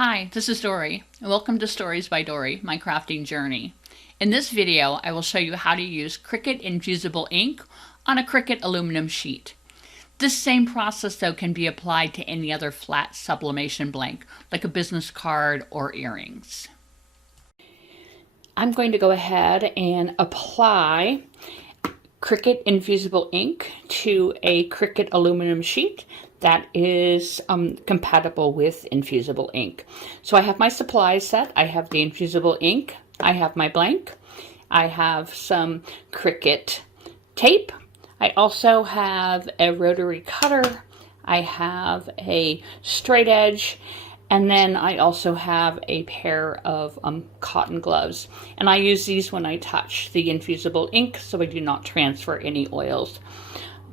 Hi, this is Dory, and welcome to Stories by Dory, my crafting journey. In this video, I will show you how to use Cricut Infusible Ink on a Cricut Aluminum Sheet. This same process, though, can be applied to any other flat sublimation blank, like a business card or earrings. I'm going to go ahead and apply Cricut Infusible Ink to a Cricut Aluminum Sheet that is compatible with Infusible Ink. So I have my supplies set. I have the Infusible Ink, I have my blank, I have some Cricut tape, I also have a rotary cutter, I have a straight edge, and then I also have a pair of cotton gloves. And I use these when I touch the Infusible Ink so I do not transfer any oils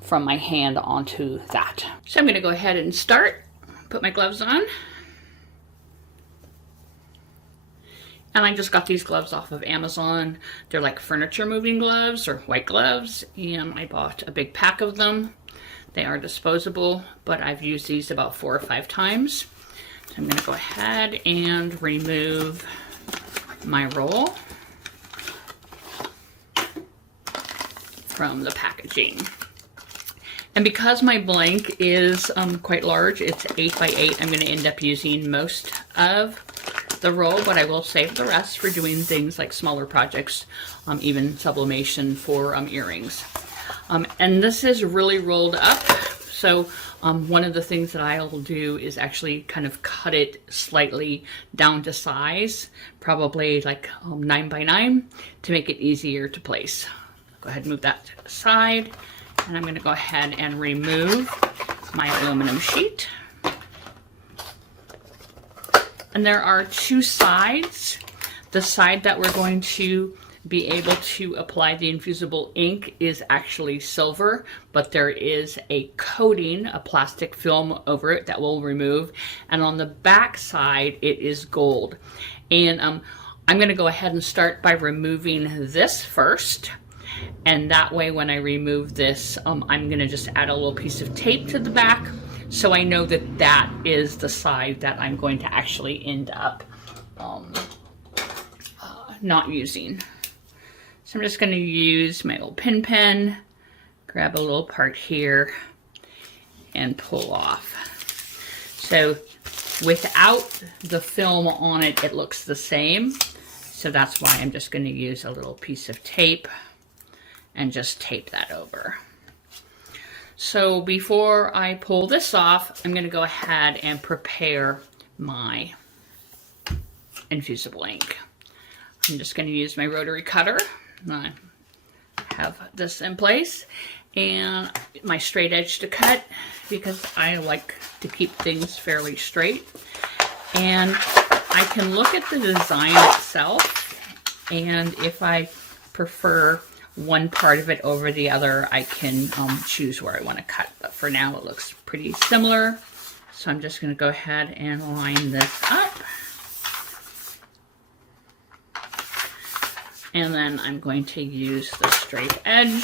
from my hand onto that. So I'm going to go ahead and start, put my gloves on. And I just got these gloves off of Amazon. They're like furniture moving gloves or white gloves, and I bought a big pack of them. They are disposable, but I've used these about 4 or 5 times. So I'm going to go ahead and remove my roll from the packaging. And because my blank is quite large, it's 8 by 8, I'm going to end up using most of the roll, but I will save the rest for doing things like smaller projects, even sublimation for earrings. And this is really rolled up, so one of the things that I'll do is actually kind of cut it slightly down to size, probably like 9 by 9, to make it easier to place. Go ahead and move that to the side. And I'm going to go ahead and remove my aluminum sheet. And there are 2 sides. The side that we're going to be able to apply the Infusible Ink is actually silver, but there is a coating, a plastic film over it that we'll remove. And on the back side, it is gold. And I'm going to go ahead and start by removing this first. And that way, when I remove this, I'm going to just add a little piece of tape to the back so I know that that is the side that I'm going to actually end up not using. So I'm just going to use my old pin pen, grab a little part here, and pull off. So without the film on it, it looks the same. So that's why I'm just going to use a little piece of tape and just tape that over. So before I pull this off, I'm going to go ahead and prepare my Infusible Ink. I'm just going to use my rotary cutter. I have this in place, and my straight edge to cut because I like to keep things fairly straight. And I can look at the design itself, and if I prefer one part of it over the other, I can choose where I want to cut. But for now, it looks pretty similar. So I'm just going to go ahead and line this up. And then I'm going to use the straight edge,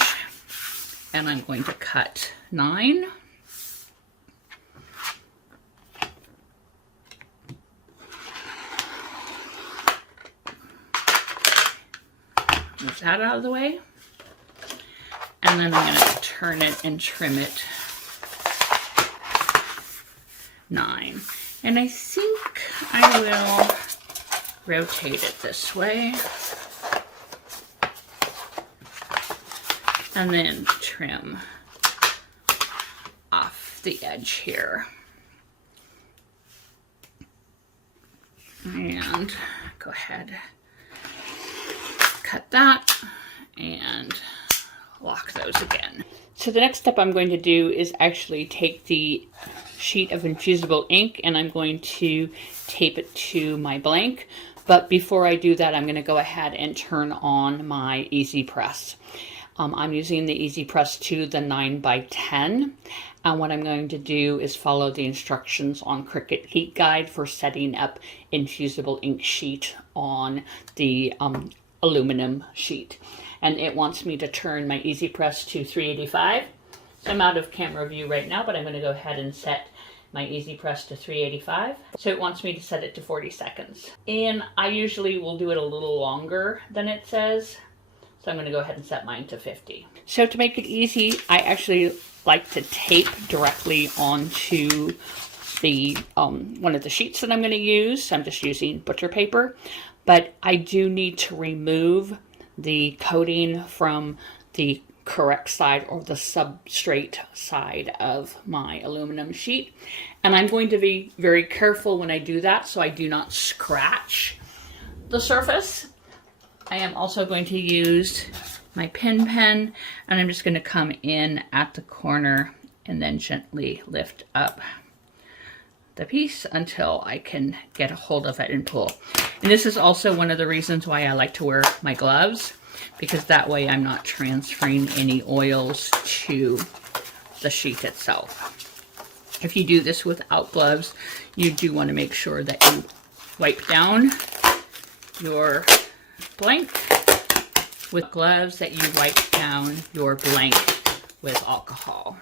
and I'm going to cut 9. Move that out of the way. And then I'm going to turn it and trim it 9. And I think I will rotate it this way. And then trim off the edge here. And go ahead, cut that, and lock those again. So the next step I'm going to do is actually take the sheet of Infusible Ink and I'm going to tape it to my blank. But before I do that, I'm going to go ahead and turn on my Easy Press. I'm using the Easy Press 2, the 9 by 10. And what I'm going to do is follow the instructions on Cricut Heat Guide for setting up Infusible Ink sheet on the aluminum sheet. And it wants me to turn my Easy Press to 385. So I'm out of camera view right now, but I'm going to go ahead and set my Easy Press to 385. So it wants me to set it to 40 seconds. And I usually will do it a little longer than it says. So I'm going to go ahead and set mine to 50. So to make it easy, I actually like to tape directly onto the one of the sheets that I'm going to use. I'm just using butcher paper, but I do need to remove the coating from the correct side or the substrate side of my aluminum sheet. And I'm going to be very careful when I do that so I do not scratch the surface. I am also going to use my pin pen, and I'm just going to come in at the corner and then gently lift up the piece until I can get a hold of it and pull. And this is also one of the reasons why I like to wear my gloves, because that way I'm not transferring any oils to the sheet itself. If you do this without gloves, you do want to make sure that you wipe down your blank with gloves, that you wipe down your blank with alcohol.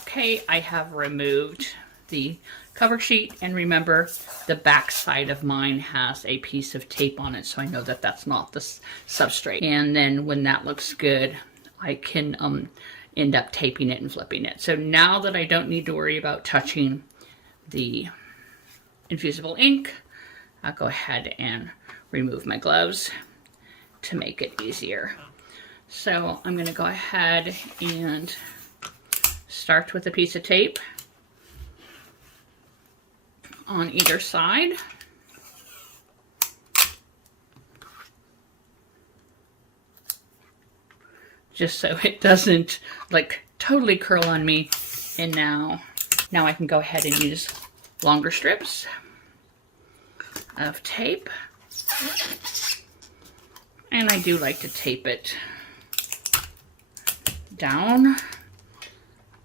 Okay, I have removed the cover sheet, and remember the back side of mine has a piece of tape on it, so I know that that's not the substrate. And then when that looks good, I can end up taping it and flipping it. So now that I don't need to worry about touching the infusible ink, I'll go ahead and remove my gloves to make it easier. So I'm going to go ahead and start with a piece of tape on either side. Just so it doesn't like totally curl on me. And now I can go ahead and use longer strips of tape. And I do like to tape it down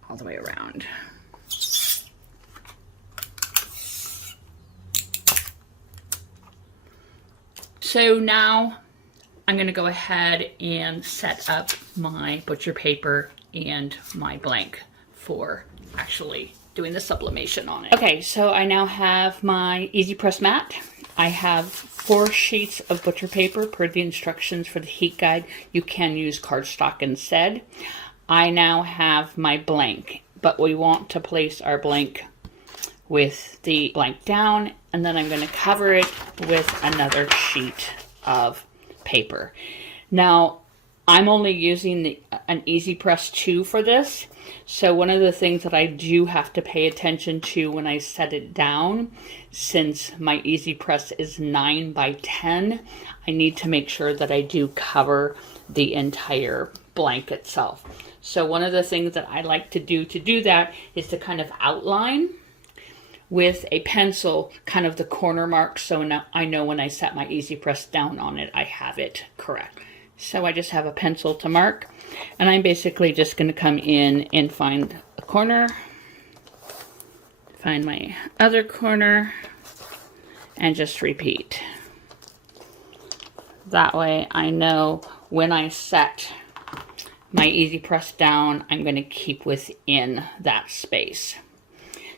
all the way around. So now I'm going to go ahead and set up my butcher paper and my blank for actually doing the sublimation on it. Okay, so I now have my Easy Press mat. I have 4 sheets of butcher paper per the instructions for the heat guide. You can use cardstock instead. I now have my blank, but we want to place our blank with the blank down, and then I'm going to cover it with another sheet of paper. Now, I'm only using an Easy Press 2 for this, so one of the things that I do have to pay attention to when I set it down, since my Easy Press is 9 by 10, I need to make sure that I do cover the entire blank itself. So one of the things that I like to do that is to kind of outline with a pencil kind of the corner marks, so now I know when I set my Easy Press down on it, I have it correct. So I just have a pencil to mark, and I'm basically just going to come in and find a corner, find my other corner, and just repeat. That way I know when I set my Easy Press down, I'm going to keep within that space.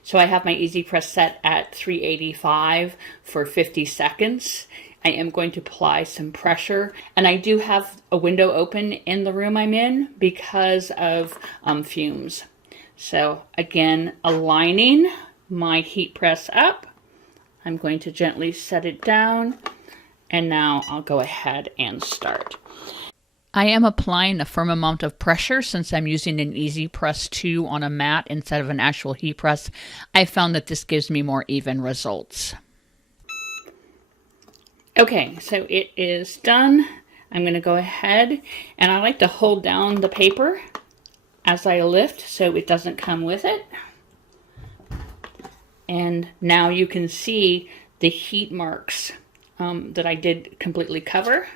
So I have my Easy Press set at 385 for 50 seconds. I am going to apply some pressure, and I do have a window open in the room I'm in because of fumes. So again, aligning my heat press up, I'm going to gently set it down, and now I'll go ahead and start. I am applying a firm amount of pressure since I'm using an Easy Press 2 on a mat instead of an actual heat press. I found that this gives me more even results. Okay, so it is done. I'm going to go ahead, and I like to hold down the paper as I lift so it doesn't come with it. And now you can see the heat marks that I did completely cover.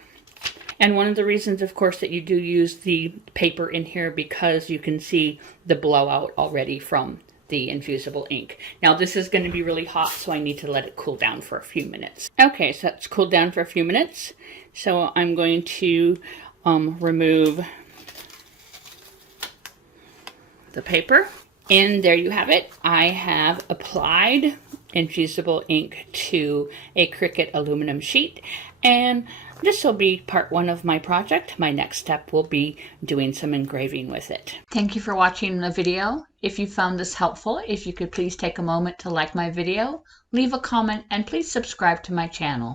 And one of the reasons, of course, that you do use the paper in here because you can see the blowout already from the infusible ink. Now this is going to be really hot, so I need to let it cool down for a few minutes. Okay, so it's cooled down for a few minutes. So I'm going to remove the paper. And there you have it. I have applied Infusible Ink to a Cricut aluminum sheet, and this will be part one of my project. My next step will be doing some engraving with it. Thank you for watching the video. If you found this helpful, if you could please take a moment to like my video, leave a comment, and please subscribe to my channel.